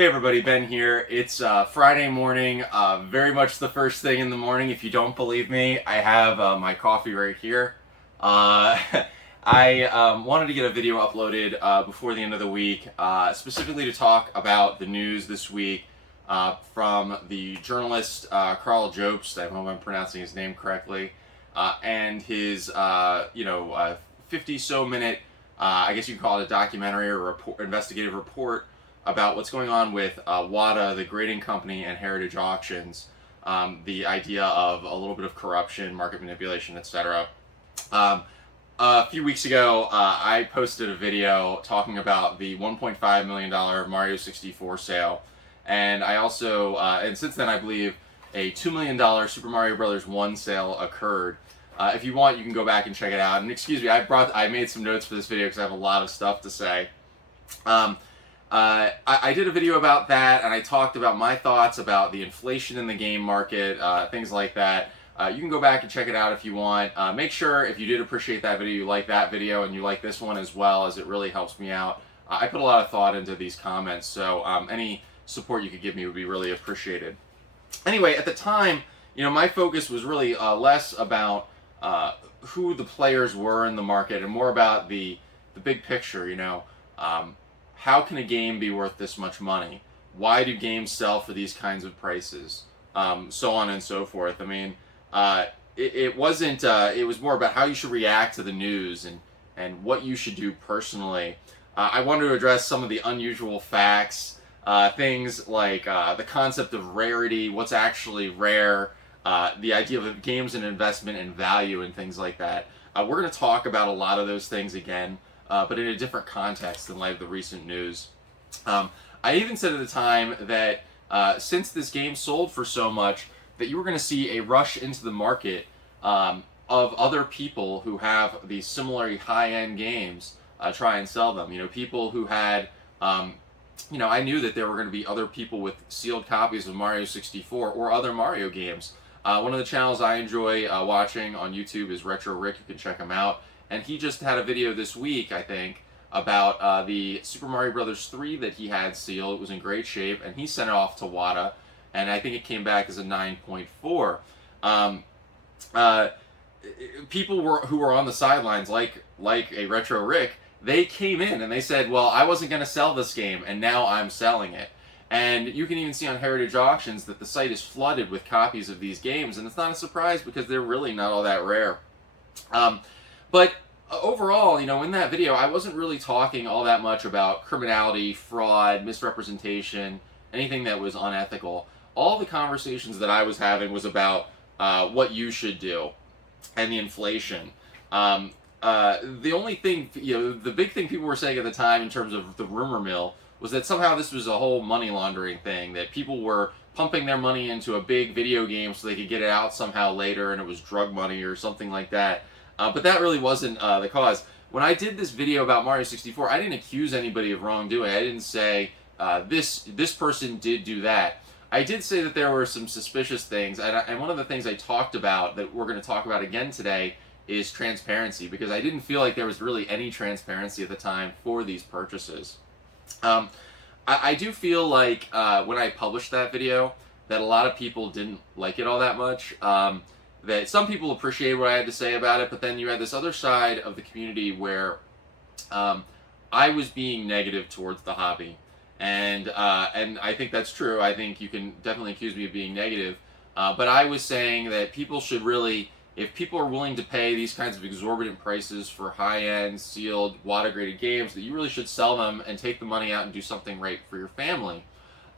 Hey everybody, Ben here. It's Friday morning, very much the first thing in the morning. If you don't believe me, I have my coffee right here. Uh, I wanted to get a video uploaded before the end of the week, specifically to talk about the news this week from the journalist Carl Jobst. I hope I'm pronouncing his name correctly, and his 50-so-minute, I guess you could call it a documentary or investigative report about what's going on with WATA, the grading company, and Heritage Auctions. The idea of a little bit of corruption, market manipulation, etc. A few weeks ago, I posted a video talking about the $1.5 million Mario 64 sale, and I also, and since then, I believe a $2 million Super Mario Bros. 1 sale occurred. If you want, you can go back and check it out. And excuse me, I made some notes for this video because I have a lot of stuff to say. I did a video about that, and I talked about my thoughts about the inflation in the game market, things like that. You can go back and check it out if you want. Make sure, if you did appreciate that video, you like that video, and you like this one as well, as it really helps me out. I put a lot of thought into these comments, so any support you could give me would be really appreciated. Anyway, at the time, my focus was really less about who the players were in the market and more about the big picture, how can a game be worth this much money? Why do games sell for these kinds of prices? So on and so forth. I mean, it wasn't, it was more about how you should react to the news and what you should do personally. I wanted to address some of the unusual facts, things like the concept of rarity, what's actually rare, the idea of a game's an investment in value and things like that. We're going to talk about a lot of those things again. But in a different context in light of the recent news. I even said at the time that since this game sold for so much, that you were going to see a rush into the market of other people who have these similarly high-end games try and sell them. People who had, I knew that there were going to be other people with sealed copies of Mario 64 or other Mario games. One of the channels I enjoy watching on YouTube is Retro Rick. You can check him out. And he just had a video this week, I think, about the Super Mario Bros. 3 that he had sealed. It was in great shape, and he sent it off to WATA, and I think it came back as a 9.4. People who were on the sidelines, like a Retro Rick, they came in and they said, well, I wasn't going to sell this game, and now I'm selling it. And you can even see on Heritage Auctions that the site is flooded with copies of these games, and it's not a surprise because they're really not all that rare. But overall, in that video, I wasn't really talking all that much about criminality, fraud, misrepresentation, anything that was unethical. All the conversations that I was having was about what you should do and the inflation. The only thing, the big thing people were saying at the time in terms of the rumor mill was that somehow this was a whole money laundering thing, that people were pumping their money into a big video game so they could get it out somehow later, and it was drug money or something like that. But that really wasn't the cause. When I did this video about Mario 64, I didn't accuse anybody of wrongdoing. I didn't say this person did do that. I did say that there were some suspicious things, and one of the things I talked about that we're going to talk about again today is transparency, because I didn't feel like there was really any transparency at the time for these purchases. I do feel like when I published that video that a lot of people didn't like it all that much. That some people appreciated what I had to say about it, but then you had this other side of the community where I was being negative towards the hobby, and I think that's true. I think you can definitely accuse me of being negative, but I was saying that people should really, if people are willing to pay these kinds of exorbitant prices for high-end, sealed, WATA-graded games, that you really should sell them and take the money out and do something right for your family,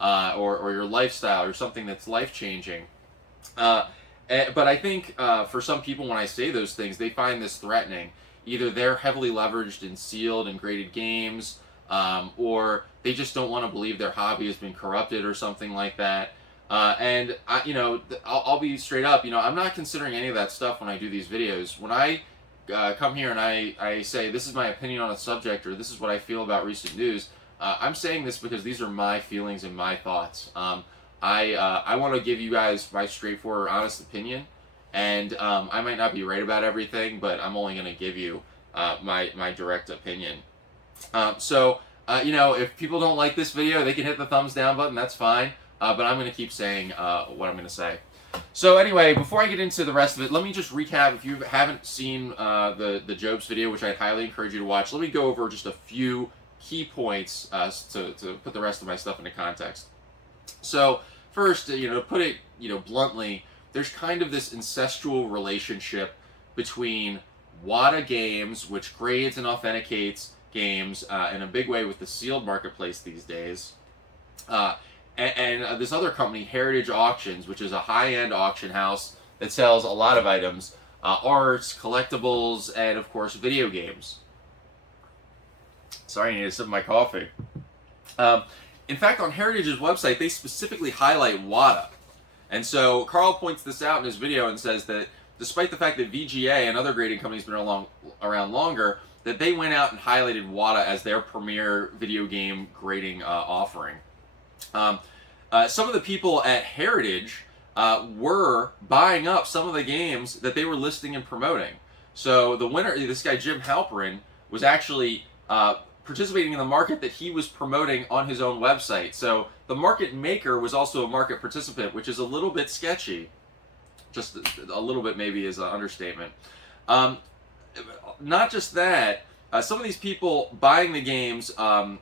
or your lifestyle, or something that's life-changing. But I think for some people, when I say those things, they find this threatening. Either they're heavily leveraged in sealed and graded games, or they just don't want to believe their hobby has been corrupted or something like that. And I'll be straight up. I'm not considering any of that stuff when I do these videos. When I come here and I say this is my opinion on a subject, or this is what I feel about recent news, I'm saying this because these are my feelings and my thoughts. I want to give you guys my straightforward, honest opinion, and I might not be right about everything, but I'm only going to give you my direct opinion. So if people don't like this video, they can hit the thumbs down button. That's fine. But I'm going to keep saying what I'm going to say. So anyway, before I get into the rest of it, let me just recap. If you haven't seen the Jobs video, which I'd highly encourage you to watch, let me go over just a few key points to put the rest of my stuff into context. So first, to put it bluntly, there's kind of this incestual relationship between WATA Games, which grades and authenticates games in a big way with the sealed marketplace these days, and this other company, Heritage Auctions, which is a high-end auction house that sells a lot of items, arts, collectibles, and of course video games. Sorry, I need to sip my coffee. In fact, on Heritage's website, they specifically highlight WATA. And so Carl points this out in his video and says that despite the fact that VGA and other grading companies have been around longer, that they went out and highlighted WATA as their premier video game grading offering. Some of the people at Heritage were buying up some of the games that they were listing and promoting. So the winner, this guy Jim Halperin, was actually participating in the market that he was promoting on his own website. So the market maker was also a market participant, which is a little bit sketchy. Just a little bit maybe is an understatement. Not just that, some of these people buying the games and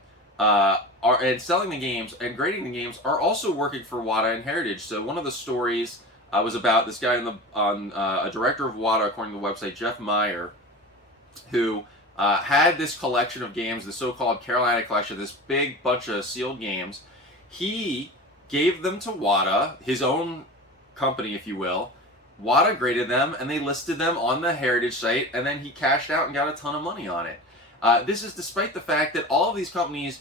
selling the games and grading the games are also working for WATA and Heritage. So one of the stories was about this guy a director of WATA, according to the website, Jeff Meyer, who had this collection of games, the so-called Carolina collection, this big bunch of sealed games. He gave them to WATA, his own company, if you will. WATA graded them, and they listed them on the Heritage site, and then he cashed out and got a ton of money on it. This is despite the fact that all of these companies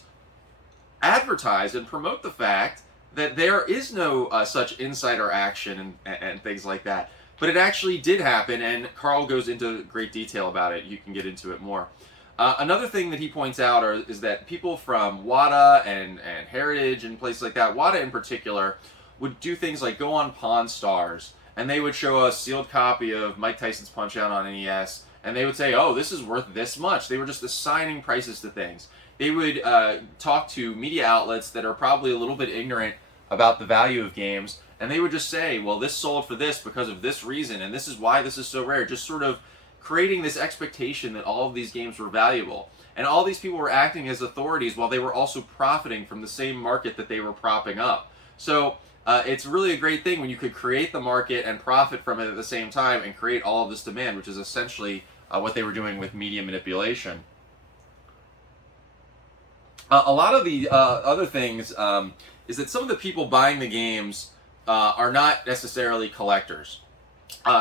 advertise and promote the fact that there is no such insider action and things like that. But it actually did happen, and Carl goes into great detail about it. You can get into it more. Another thing that he points out is that people from WATA and Heritage and places like that, WATA in particular, would do things like go on Pawn Stars, and they would show a sealed copy of Mike Tyson's Punch-Out on NES, and they would say, oh, this is worth this much. They were just assigning prices to things. They would talk to media outlets that are probably a little bit ignorant about the value of games, and they would just say, well, this sold for this because of this reason, and this is why this is so rare, just sort of creating this expectation that all of these games were valuable. And all these people were acting as authorities while they were also profiting from the same market that they were propping up. So it's really a great thing when you could create the market and profit from it at the same time and create all of this demand, which is essentially what they were doing with media manipulation. A lot of the other things is that some of the people buying the games are not necessarily collectors.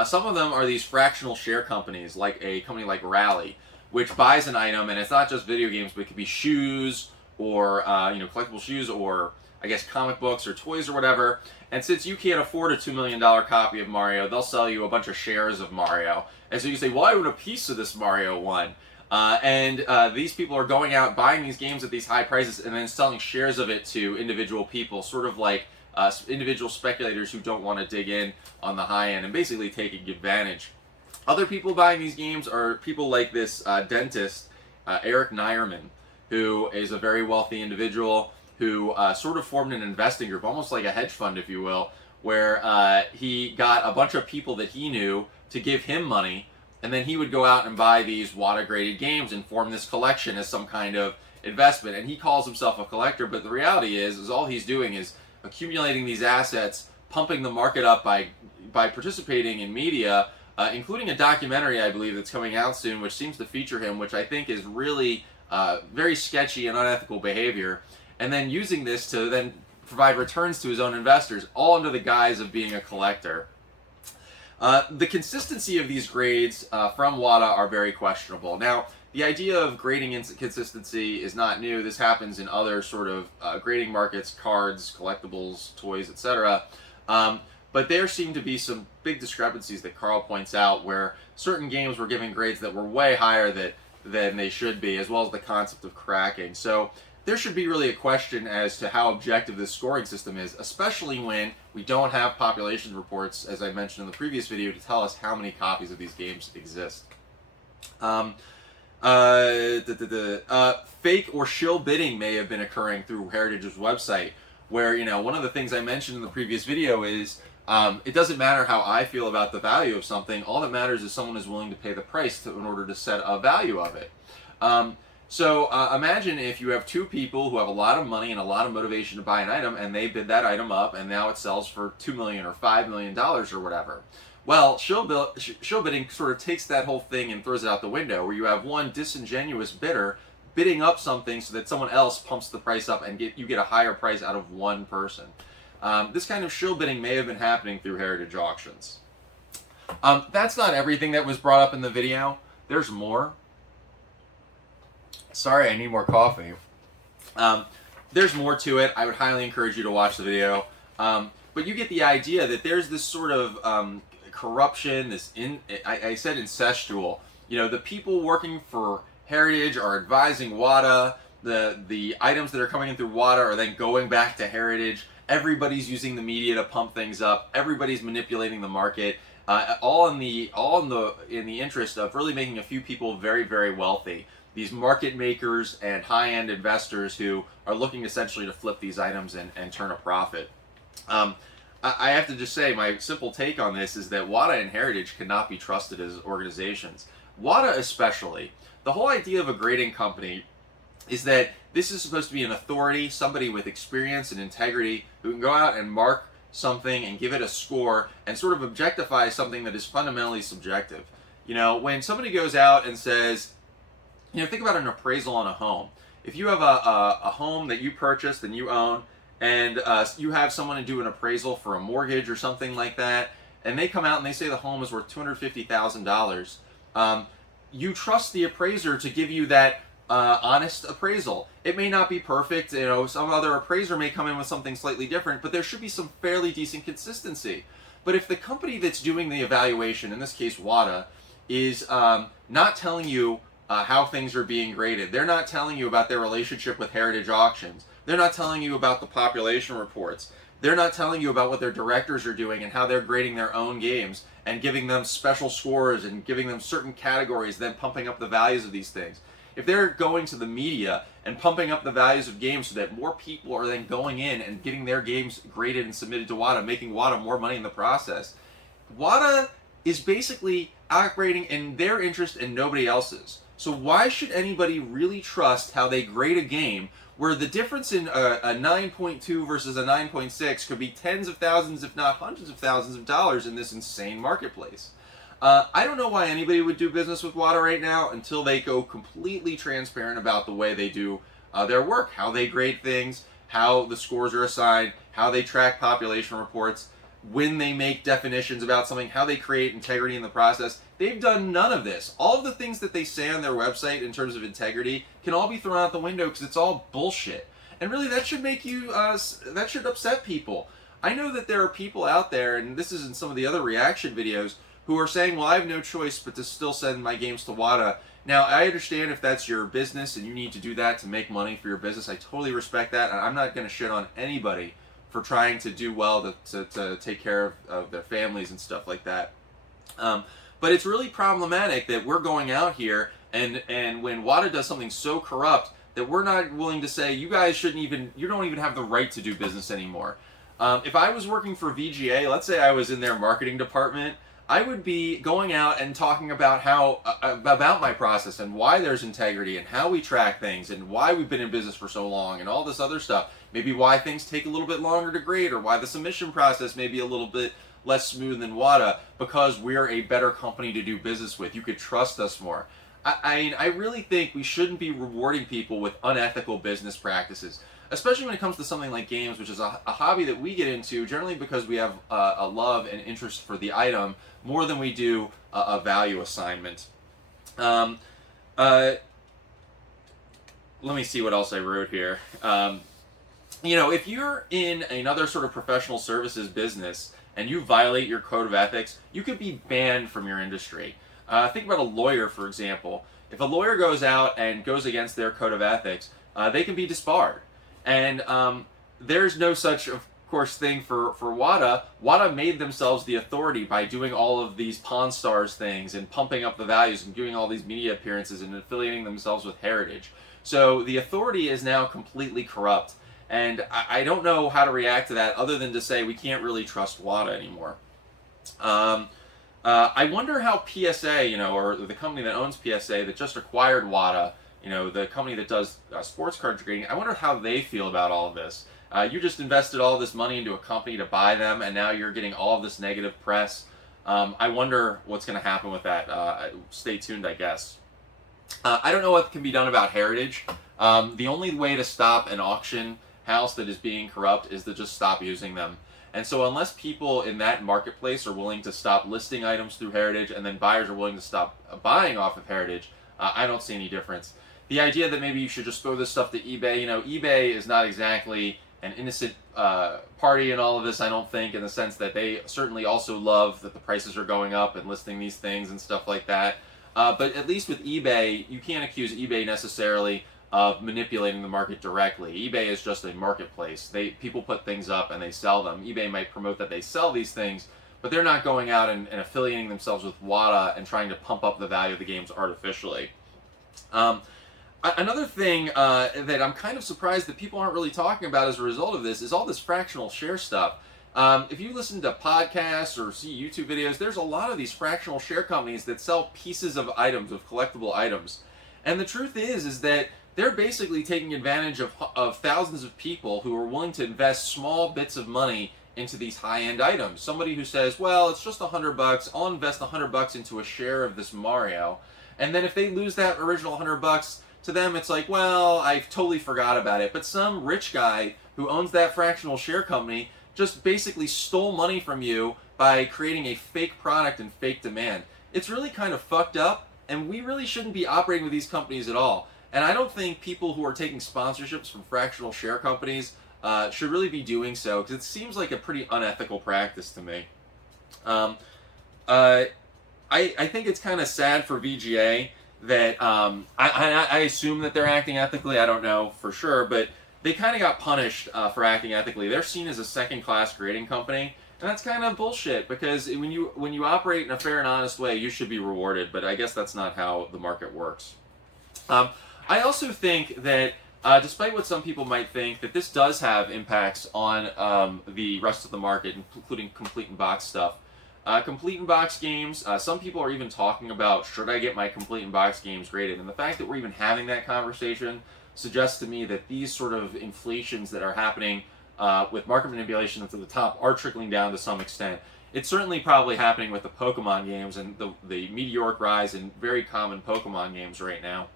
Some of them are these fractional share companies, like a company like Rally, which buys an item, and it's not just video games, but it could be shoes or collectible shoes, or I guess comic books or toys or whatever. And since you can't afford a $2 million copy of Mario, they'll sell you a bunch of shares of Mario. And so you say, well, I want a piece of this Mario one. These people are going out buying these games at these high prices and then selling shares of it to individual people, sort of like individual speculators who don't want to dig in on the high end and basically taking advantage. Other people buying these games are people like this dentist, Eric Nierman, who is a very wealthy individual who sort of formed an investing group, almost like a hedge fund, if you will, where he got a bunch of people that he knew to give him money, and then he would go out and buy these WATA-graded games and form this collection as some kind of investment. And he calls himself a collector, but the reality is all he's doing is accumulating these assets, pumping the market up by participating in media, including a documentary, I believe, that's coming out soon, which seems to feature him, which I think is really very sketchy and unethical behavior, and then using this to then provide returns to his own investors, all under the guise of being a collector. The consistency of these grades from WATA are very questionable. Now, the idea of grading inconsistency is not new. This happens in other sort of grading markets, cards, collectibles, toys, etc. But there seem to be some big discrepancies that Carl points out, where certain games were giving grades that were way higher than they should be, as well as the concept of cracking. So there should be really a question as to how objective this scoring system is, especially when we don't have population reports, as I mentioned in the previous video, to tell us how many copies of these games exist. Fake or shill bidding may have been occurring through Heritage's website, where, one of the things I mentioned in the previous video is it doesn't matter how I feel about the value of something. All that matters is someone is willing to pay the price in order to set a value of it. So imagine if you have two people who have a lot of money and a lot of motivation to buy an item, and they bid that item up, and now it sells for $2 million or $5 million or whatever. Well, shill bidding sort of takes that whole thing and throws it out the window, where you have one disingenuous bidder bidding up something so that someone else pumps the price up and you get a higher price out of one person. This kind of shill bidding may have been happening through Heritage auctions. That's not everything that was brought up in the video. There's more. Sorry, I need more coffee. There's more to it. I would highly encourage you to watch the video. But you get the idea that there's this sort of corruption, I said incestual. The people working for Heritage are advising WATA. The items that are coming in through WATA are then going back to Heritage. Everybody's using the media to pump things up. Everybody's manipulating the market. All in the interest of really making a few people very, very wealthy. These market makers and high-end investors who are looking essentially to flip these items and turn a profit. I have to just say, my simple take on this is that WATA and Heritage cannot be trusted as organizations. WATA especially. The whole idea of a grading company is that this is supposed to be an authority, somebody with experience and integrity who can go out and mark something and give it a score and sort of objectify something that is fundamentally subjective. When somebody goes out and says, think about an appraisal on a home. If you have a home that you purchased and you own, and you have someone to do an appraisal for a mortgage or something like that, and they come out and they say the home is worth $250,000, you trust the appraiser to give you that honest appraisal. It may not be perfect. Some other appraiser may come in with something slightly different, but there should be some fairly decent consistency. But if the company that's doing the evaluation, in this case WATA, is not telling you how things are being graded, they're not telling you about their relationship with Heritage Auctions, they're not telling you about the population reports, they're not telling you about what their directors are doing and how they're grading their own games and giving them special scores and giving them certain categories, then pumping up the values of these things. If they're going to the media and pumping up the values of games so that more people are then going in and getting their games graded and submitted to WATA, making WATA more money in the process, WATA is basically operating in their interest and nobody else's. So why should anybody really trust how they grade a game where the difference in a 9.2 versus a 9.6 could be tens of thousands, if not hundreds of thousands of dollars in this insane marketplace? I don't know why anybody would do business with WATA right now until they go completely transparent about the way they do their work, how they grade things, how the scores are assigned, how they track population reports, when they make definitions about something, how they create integrity in the process. They've done none of this. All of the things that they say on their website in terms of integrity can all be thrown out the window because it's all bullshit. And really, that should make you, that should upset people. I know that there are people out there, and this is in some of the other reaction videos, who are saying, well, I have no choice but to still send my games to WATA. Now, I understand if that's your business and you need to do that to make money for your business. I totally respect that, and I'm not going to shit on anybody for trying to do well to take care of their families and stuff like that. But it's really problematic that we're going out here and when WATA does something so corrupt that we're not willing to say, you guys you don't even have the right to do business anymore. If I was working for VGA, let's say I was in their marketing department, I would be going out and talking about about my process and why there's integrity and how we track things and why we've been in business for so long and all this other stuff. Maybe why things take a little bit longer to grade or why the submission process may be a little bit less smooth than WATA, because we're a better company to do business with. You could trust us more. I really think we shouldn't be rewarding people with unethical business practices, especially when it comes to something like games, which is a hobby that we get into generally because we have a love and interest for the item more than we do a value assignment. Let me see what else I wrote here. If you're in another sort of professional services business and you violate your code of ethics, you could be banned from your industry. Think about a lawyer, for example. If a lawyer goes out and goes against their code of ethics, they can be disbarred. And there's no such, of course, thing for WATA. WATA made themselves the authority by doing all of these Pawn Stars things and pumping up the values and doing all these media appearances and affiliating themselves with Heritage. So the authority is now completely corrupt. And I don't know how to react to that other than to say we can't really trust WATA anymore. I wonder how PSA, or the company that owns PSA that just acquired WATA, the company that does sports card trading, I wonder how they feel about all of this. You just invested all this money into a company to buy them, and now you're getting all of this negative press. I wonder what's going to happen with that. Stay tuned, I guess. I don't know what can be done about Heritage. The only way to stop an auction house that is being corrupt is to just stop using them. And so unless people in that marketplace are willing to stop listing items through Heritage and then buyers are willing to stop buying off of Heritage, I don't see any difference. The idea that maybe you should just throw this stuff to eBay, eBay is not exactly an innocent party in all of this, I don't think, in the sense that they certainly also love that the prices are going up and listing these things and stuff like that. But at least with eBay, you can't accuse eBay necessarily of manipulating the market directly. eBay is just a marketplace. People put things up and they sell them. eBay might promote that they sell these things, but they're not going out and affiliating themselves with WATA and trying to pump up the value of the games artificially. Another thing that I'm kind of surprised that people aren't really talking about as a result of this is all this fractional share stuff. If you listen to podcasts or see YouTube videos, there's a lot of these fractional share companies that sell pieces of items, of collectible items. And the truth is that they're basically taking advantage of thousands of people who are willing to invest small bits of money into these high-end items. Somebody who says, well, it's just $100, I'll invest $100 into a share of this Mario. And then if they lose that original $100, to them it's like, well, I totally forgot about it. But some rich guy who owns that fractional share company just basically stole money from you by creating a fake product and fake demand. It's really kind of fucked up, and we really shouldn't be operating with these companies at all. And I don't think people who are taking sponsorships from fractional share companies should really be doing so, because it seems like a pretty unethical practice to me. I think it's kind of sad for VGA that I assume that they're acting ethically. I don't know for sure, but they kind of got punished for acting ethically. They're seen as a second-class grading company, and that's kind of bullshit, because when you operate in a fair and honest way, you should be rewarded. But I guess that's not how the market works. I also think that, despite what some people might think, that this does have impacts on the rest of the market, including complete and box stuff. Complete and box games, some people are even talking about, should I get my complete and box games graded? And the fact that we're even having that conversation suggests to me that these sort of inflations that are happening with market manipulation to the top are trickling down to some extent. It's certainly probably happening with the Pokemon games and the meteoric rise in very common Pokemon games right now.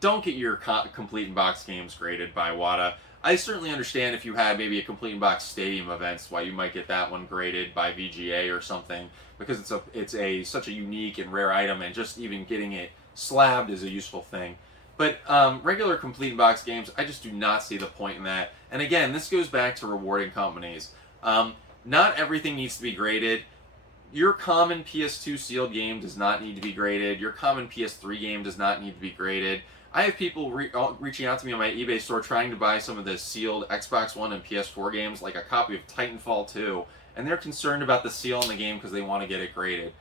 Don't get your complete and box games graded by WATA. I certainly understand if you had maybe a complete and box stadium events, why you might get that one graded by VGA or something, because it's such a unique and rare item, and just even getting it slabbed is a useful thing. But regular complete and box games, I just do not see the point in that. And again, this goes back to rewarding companies. Not everything needs to be graded. Your common PS2 sealed game does not need to be graded. Your common PS3 game does not need to be graded. I have people reaching out to me on my eBay store trying to buy some of the sealed Xbox One and PS4 games, like a copy of Titanfall 2, and they're concerned about the seal in the game because they want to get it graded.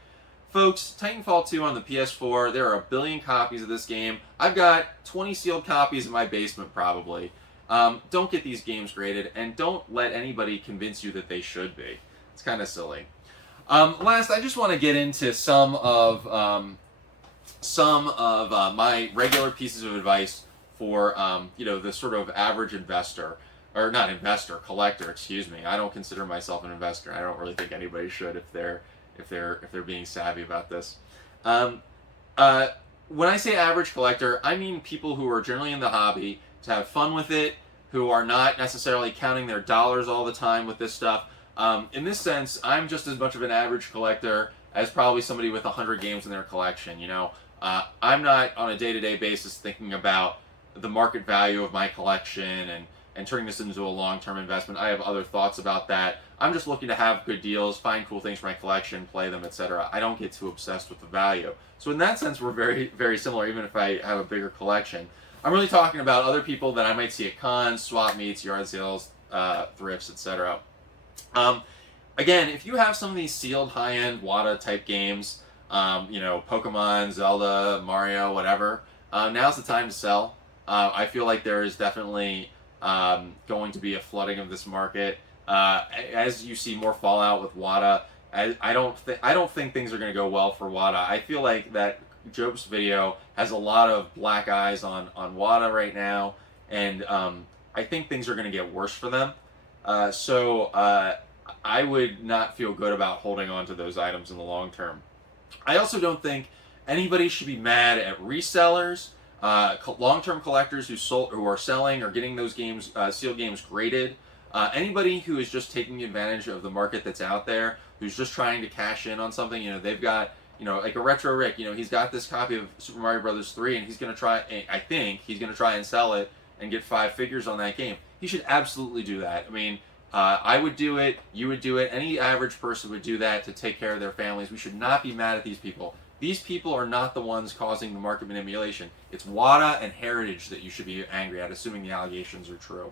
Folks, Titanfall 2 on the PS4, there are a billion copies of this game. I've got 20 sealed copies in my basement, probably. Don't get these games graded, and don't let anybody convince you that they should be. It's kind of silly. Last, I just want to get into some of my regular pieces of advice for the sort of average investor, or not investor, collector. Excuse me. I don't consider myself an investor. I don't really think anybody should if they're being savvy about this. When I say average collector, I mean people who are generally in the hobby to have fun with it, who are not necessarily counting their dollars all the time with this stuff. In this sense, I'm just as much of an average collector as probably somebody with 100 games in their collection. I'm not on a day-to-day basis thinking about the market value of my collection and turning this into a long-term investment. I have other thoughts about that. I'm just looking to have good deals, find cool things for my collection, play them, etc. I don't get too obsessed with the value. So in that sense, we're very, very similar, even if I have a bigger collection. I'm really talking about other people that I might see at cons, swap meets, yard sales, thrifts, etc. Um, Again, if you have some of these sealed high-end WATA type games, Pokemon, Zelda, Mario, whatever, now's the time to sell. I feel like there is definitely going to be a flooding of this market as you see more fallout with WATA. I don't think things are going to go well for WATA. I feel like that Jope's video has a lot of black eyes on WATA right now, and I think things are going to get worse for them. I would not feel good about holding on to those items in the long term. I also don't think anybody should be mad at resellers, long-term collectors who are selling or getting those games, sealed games graded. Anybody who is just taking advantage of the market that's out there, who's just trying to cash in on something. They've got, like a Retro Rick. He's got this copy of Super Mario Brothers 3, and he's going to try. I think he's going to try and sell it and get 5 figures on that game. He should absolutely do that. I mean, I would do it. You would do it. Any average person would do that to take care of their families. We should not be mad at these people. These people are not the ones causing the market manipulation. It's WATA and Heritage that you should be angry at, assuming the allegations are true.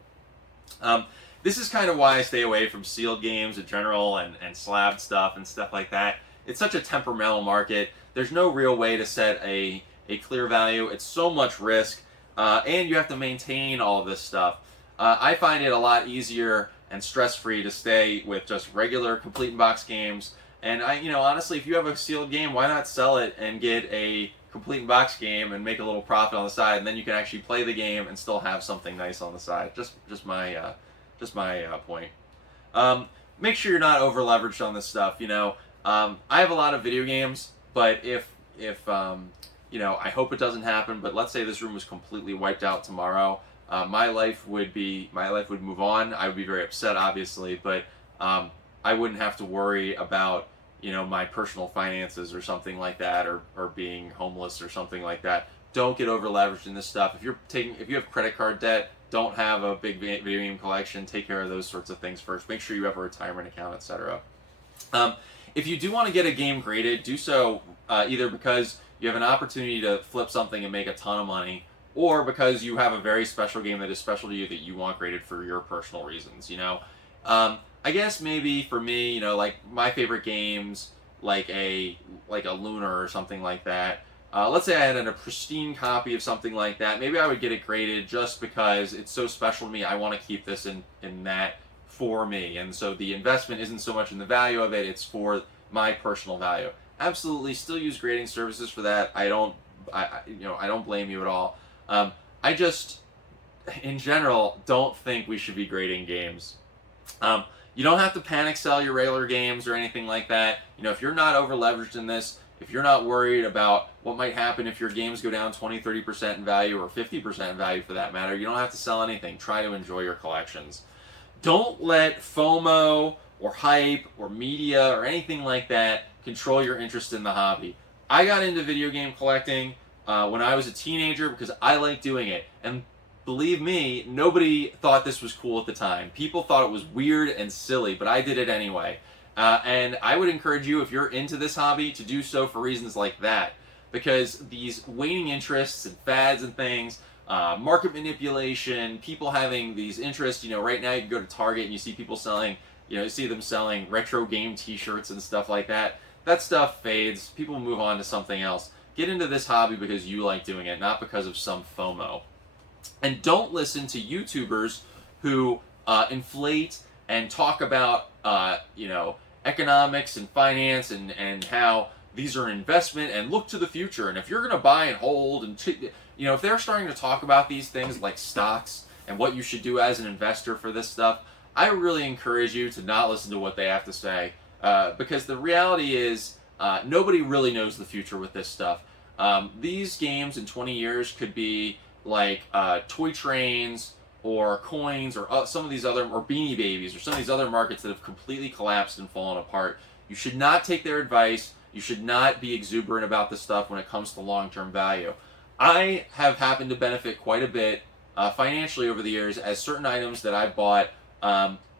This is kind of why I stay away from sealed games in general and slabbed stuff and stuff like that. It's such a temperamental market. There's no real way to set a clear value. It's so much risk, and you have to maintain all of this stuff. I find it a lot easier and stress-free to stay with just regular complete in-box games. And honestly, if you have a sealed game, why not sell it and get a complete in-box game and make a little profit on the side, and then you can actually play the game and still have something nice on the side. Just my point. Make sure you're not over-leveraged on this stuff. I have a lot of video games, but if I hope it doesn't happen. But let's say this room was completely wiped out tomorrow. My life would move on. I would be very upset, obviously, but I wouldn't have to worry about my personal finances or something like that, or being homeless or something like that. Don't get over leveraged in this stuff. If you have credit card debt, don't have a big video game collection. Take care of those sorts of things first. Make sure you have a retirement account, etc. If you do want to get a game graded, do so either because you have an opportunity to flip something and make a ton of money, or because you have a very special game that is special to you that you want graded for your personal reasons. I guess maybe for me, like my favorite games, like a Lunar or something like that. Let's say I had a pristine copy of something like that. Maybe I would get it graded just because it's so special to me. I want to keep this in that for me, and so the investment isn't so much in the value of it; it's for my personal value. Absolutely, still use grading services for that. I don't blame you at all. I just, in general, don't think we should be grading games. You don't have to panic sell your regular games or anything like that. If you're not over leveraged in this, if you're not worried about what might happen if your games go down 20, 30% in value, or 50% in value for that matter, you don't have to sell anything. Try to enjoy your collections. Don't let FOMO or hype or media or anything like that control your interest in the hobby. I got into video game collecting when I was a teenager because I liked doing it. And believe me, nobody thought this was cool at the time. People thought it was weird and silly, but I did it anyway. And I would encourage you, if you're into this hobby, to do so for reasons like that. Because these waning interests and fads and things, market manipulation, people having these interests, right now you can go to Target and you see people selling, you see them selling retro game t-shirts and stuff like that. That stuff fades. People move on to something else. Get into this hobby because you like doing it, not because of some FOMO. And don't listen to YouTubers who inflate and talk about, economics and finance and how these are an investment and look to the future. And if you're going to buy and hold and, if they're starting to talk about these things like stocks and what you should do as an investor for this stuff, I really encourage you to not listen to what they have to say because the reality is nobody really knows the future with this stuff. These games in 20 years could be like toy trains or coins or some of these other, or Beanie Babies or some of these other markets that have completely collapsed and fallen apart. You should not take their advice. You should not be exuberant about this stuff when it comes to long-term value. I have happened to benefit quite a bit financially over the years as certain items that I bought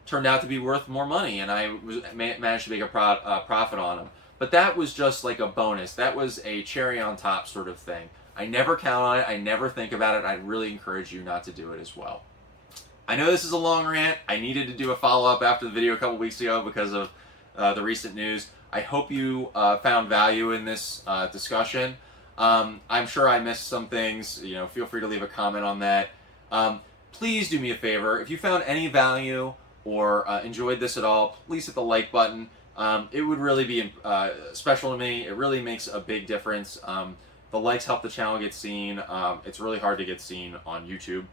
turned out to be worth more money, and I managed to make a profit on them. But that was just like a bonus. That was a cherry on top sort of thing. I never count on it. I never think about it. I really encourage you not to do it as well. I know this is a long rant. I needed to do a follow-up after the video a couple weeks ago because of the recent news. I hope you found value in this discussion. I'm sure I missed some things. You know, feel free to leave a comment on that. Please do me a favor. If you found any value or enjoyed this at all, please hit the like button. It would really be special to me. It really makes a big difference. The likes help the channel get seen. It's really hard to get seen on YouTube.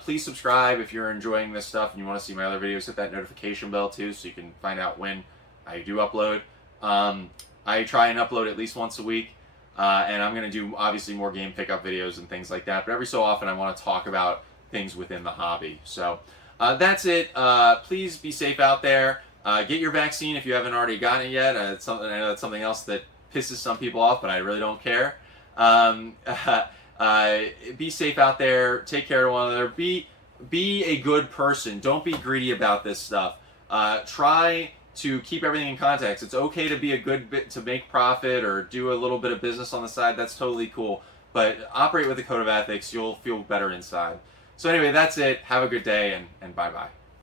Please subscribe if you're enjoying this stuff and you want to see my other videos. Hit that notification bell too so you can find out when I do upload. I try and upload at least once a week. And I'm going to do obviously more game pickup videos and things like that. But every so often I want to talk about things within the hobby. So that's it. Please be safe out there. Get your vaccine if you haven't already gotten it yet. I know that's something else that pisses some people off, but I really don't care. Be safe out there. Take care of one another. Be a good person. Don't be greedy about this stuff. Try to keep everything in context. It's okay to be a good bit to make profit or do a little bit of business on the side. That's totally cool. But operate with a code of ethics. You'll feel better inside. So anyway, that's it. Have a good day and bye-bye.